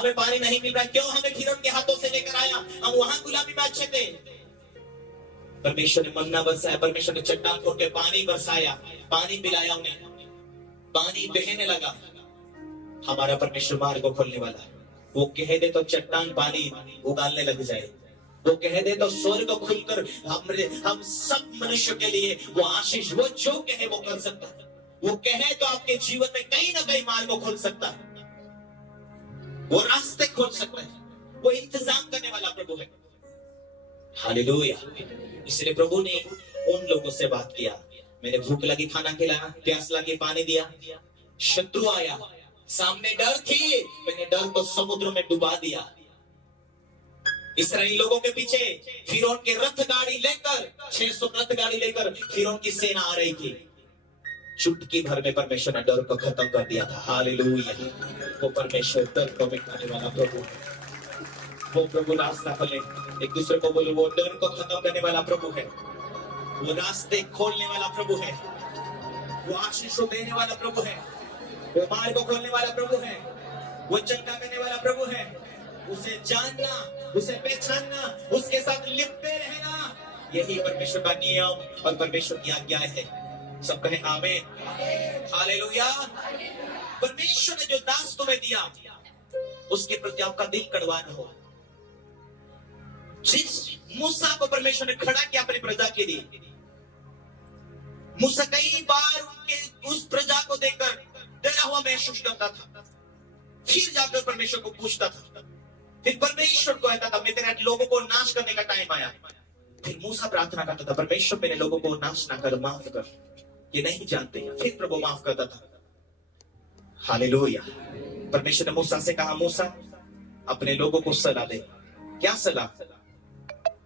हमें पानी नहीं मिल रहा, क्यों हमें फिरौन के हाथों से लेकर आया, हम वहां गुलामी में अच्छे थे। परमेश्वर ने मन्ना बरसाया, परमेश्वर ने चट्टान खोल के पानी बरसाया, पानी पिलाया उन्हें, पानी बहने लगा। हमारा परमेश्वर मार्ग को खोलने वाला है। वो कह दे तो चट्टान पानी उगालने लग जाए, वो कह दे तो स्वर्ग खुलकर हम सब मनुष्य के लिए वो आशीष, वो जो कहे वो कर सकता है। वो कहे तो आपके जीवन में कहीं ना कहीं मार्ग को खोल सकता है, वो रास्ते खोल सकता है, वो इंतजाम करने वाला प्रभु है। हालेलुया। इसलिए प्रभु ने उन लोगों से बात किया, मैंने भूख लगी खाना खिलाया, प्यास लगी पानी दिया, शत्रु आया, सामने डर थी, मैंने डर को समुद्र में डुबा दिया। इस्राएली लोगों के पीछे फिरौन के रथ गाड़ी लेकर 600 रथ गाड़ी लेकर फिरौन की सेना आ रही थी। चुटकी भर में परमेश्वर ने डर को खत्म कर दिया था। हालेलुया। वो परमेश्वर डर को मिटाने वाला प्रभु, वो प्रभु रास्ता खोले। एक दूसरे को बोलो, वो डर को खत्म करने वाला प्रभु है, वो रास्ते खोलने वाला प्रभु है, वो आशीष देने वाला प्रभु है, वो मार्ग को खोलने वाला प्रभु है, वो चंगा करने वाला प्रभु है। उसे जानना, उसे पहचानना, उसके साथ लिपटे रहना, यही परमेश्वर का नियम और परमेश्वर की आज्ञा है। सब कहें आमीन। हालेलुया। परमेश्वर ने जो दास तुम्हें दिया उसके प्रति आपका दिल कड़वा न हो। जिस मूसा को परमेश्वर ने खड़ा किया अपनी प्रजा के लिए, मूसा कई बार उनके उस प्रजा को देखकर डरा हुआ महसूस करता था, फिर जाकर परमेश्वर को पूछता था, फिर परमेश्वर को कहता था, मैं तेरे लोगों को नाश करने का टाइम आया। फिर मूसा प्रार्थना करता था, परमेश्वर मेरे लोगों को नाश ना कर, माफ कर, ये नहीं जानते। फिर प्रभु माफ करता था। हालेलुया। परमेश्वर ने मूसा से कहा, मूसा अपने लोगों को सलाह दे। क्या सलाह?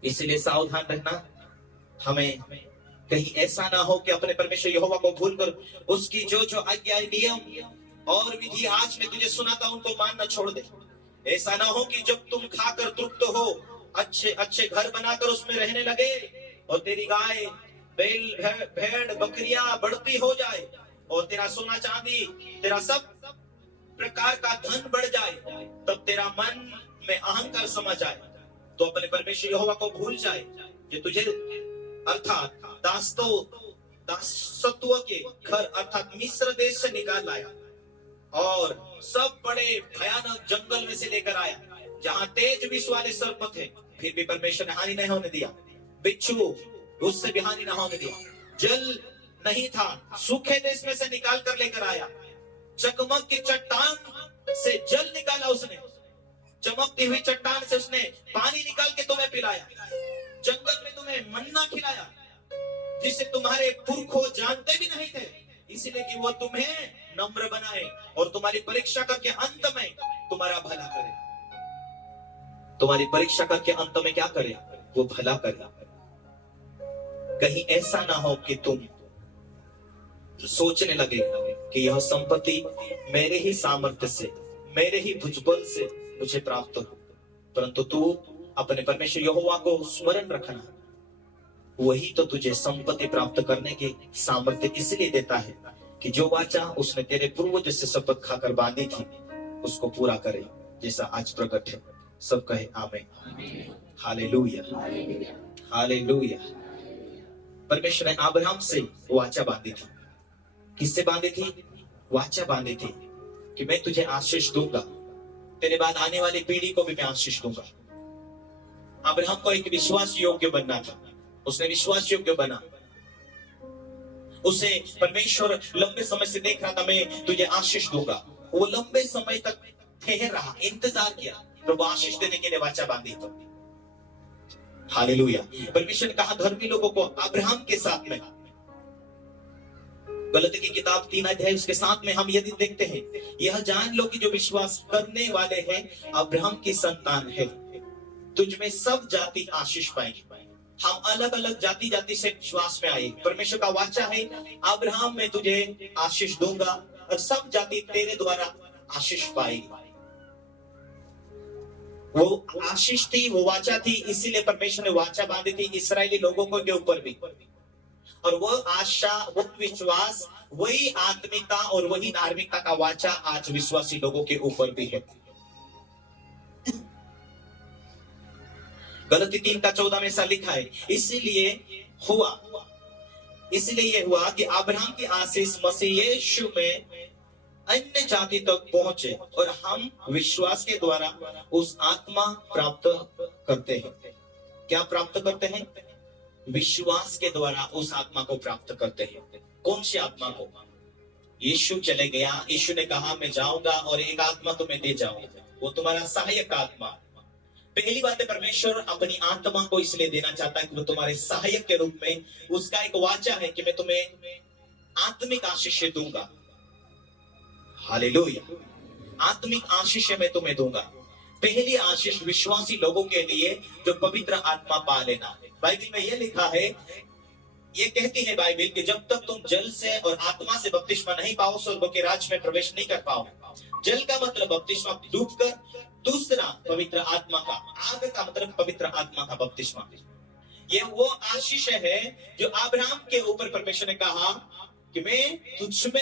इसलिए सावधान रहना, हमें कहीं ऐसा ना हो कि अपने परमेश्वर यहोवा को भूलकर उसकी जो जो आज्ञा, नियम और विधि आज मैं तुझे सुनाता हूं उनको मानना छोड़ दे। ऐसा ना हो कि जब तुम खाकर तृप्त हो, अच्छे अच्छे घर बनाकर उसमें रहने लगे और तेरी गाय बैल भेड़ बकरियां बढ़ती हो जाए और तेरा सोना चांदी, तेरा सब प्रकार का धन बढ़ जाए, तब तेरा मन में अहंकार समा जाए तो अपने परमेश्वर यहोवा को भूल जाए, कि तुझे अर्थात दासत्व के घर अर्थात मिस्र देश से निकाल लाया और सब बड़े भयानक जंगल में से लेकर आया, जहां तेज विष वाले सर्प थे, फिर भी परमेश्वर ने हानि नहीं होने दिया। बिच्छू, उससे भी हानि न होने दिया। जल नहीं था, सूखे देश में से निकाल कर लेकर आया। चकमक की चट्टान से जल निकाला उसने, चमकती हुई चट्टान से उसने पानी निकाल के तुम्हें पिलाया। जंगल में तुम्हें मन्ना खिलाया, जिसे तुम्हारे पुरखों जानते भी नहीं थे, इसलिए कि वो तुम्हें नम्र बनाए और तुम्हारी परीक्षा करके अंत में तुम्हारा भला करे। तुम्हारी परीक्षा करके अंत में क्या करे? वो भला करे। कहीं ऐसा ना हो कि तुम सोचने लगे कि यह संपत्ति मेरे ही सामर्थ्य से, मेरे ही भुजबल से मुझे प्राप्त हो, परंतु तू अपने परमेश्वर यहोवा को स्मरण रखना, वही तो तुझे संपत्ति प्राप्त करने के सामर्थ्य इसलिए देता है कि जो वाचा उसने तेरे पूर्वज से शपथ खाकर बांधी थी उसको पूरा करे, जैसा आज प्रकट है। सब कहे आमीन। Hallelujah, hallelujah. परमेश्वर ने अब्राहम से वाचा बांधी थी। किससे बांधी थी? वाचा बांधी थी कि मैं तुझे आशीष दूंगा, तेरे बाद आने वाली पीढ़ी को भी मैं आशीष दूंगा। अब्राहम को एक विश्वास योग्य बनना था, उसने विश्वास योग्य बना। उसे परमेश्वर लंबे समय से देख रहा था, मैं तुझे आशीष दूंगा। वो लंबे समय तक ठहर रहा, इंतजार किया, प्रभु आशीष देने के लिए वाचा बांधी। तो हालेलुया। परमेश्वर ने कहा धर्मी लोगों को अब्राहम के साथ में, गलती की किताब 3 अध्याय उसके साथ में हम यदि देखते हैं, यह जान लो कि जो विश्वास करने वाले हैं अब्राहम की संतान है, तुझ में सब जाति आशीष पाएगी। हम अलग अलग जाति जाति से विश्वास में आए। परमेश्वर का वाचा है, अब्राहम मैं तुझे आशीष दूंगा और सब जाति तेरे द्वारा आशीष पाएगी। वो आशीष थी, वो वाचा थी, इसीलिए परमेश्वर ने वाचा बांधी थी इस्राएली लोगों के ऊपर भी। और वो आशा, वो विश्वास, वही आत्मिकता और वही धार्मिकता का वाचा आज विश्वासी लोगों के ऊपर भी है। गलती 3:14 में ऐसा लिखा है, इसलिए ये हुआ कि अब्राहम की आशीष मसीह यीशु में अन्य जाति तक पहुंचे और हम विश्वास के द्वारा उस आत्मा प्राप्त करते हैं। क्या प्राप्त करते हैं? विश्वास के द्वारा उस आत्मा को प्राप्त करते हैं। कौन सी आत्मा को? यीशु चले गया, यीशु ने कहा मैं जाऊंगा और एक आत्मा तुम्हें दे जाऊंगा, वो तुम्हारा सहायक आत्मा। पहली बात है, परमेश्वर अपनी आत्मा को इसलिए देना चाहता है कि वो तुम्हारे सहायक के रूप में, उसका एक वाचा है कि मैं तुम्हें आत्मिक आशीष दूंगा। हालेलुया, आत्मिक आशीष मैं तुम्हें दूंगा। पहली आशीष विश्वासी लोगों के लिए जो पवित्र आत्मा पा लेना है। बाइबल में यह लिखा है, ये कहती है बाइबल कि जब तक तुम जल से और आत्मा से बपतिस्मा नहीं पाओ स्वर्ग के राज्य में प्रवेश नहीं कर पाओ। जल का मतलब बपतिस्मा डूबकर, दूसरा पवित्र आत्मा का, आग का मतलब पवित्र आत्मा का बपतिस्मा। ये वो आशीष है जो अब्राहम के ऊपर परमेश्वर ने कहा कि मैं तुझ में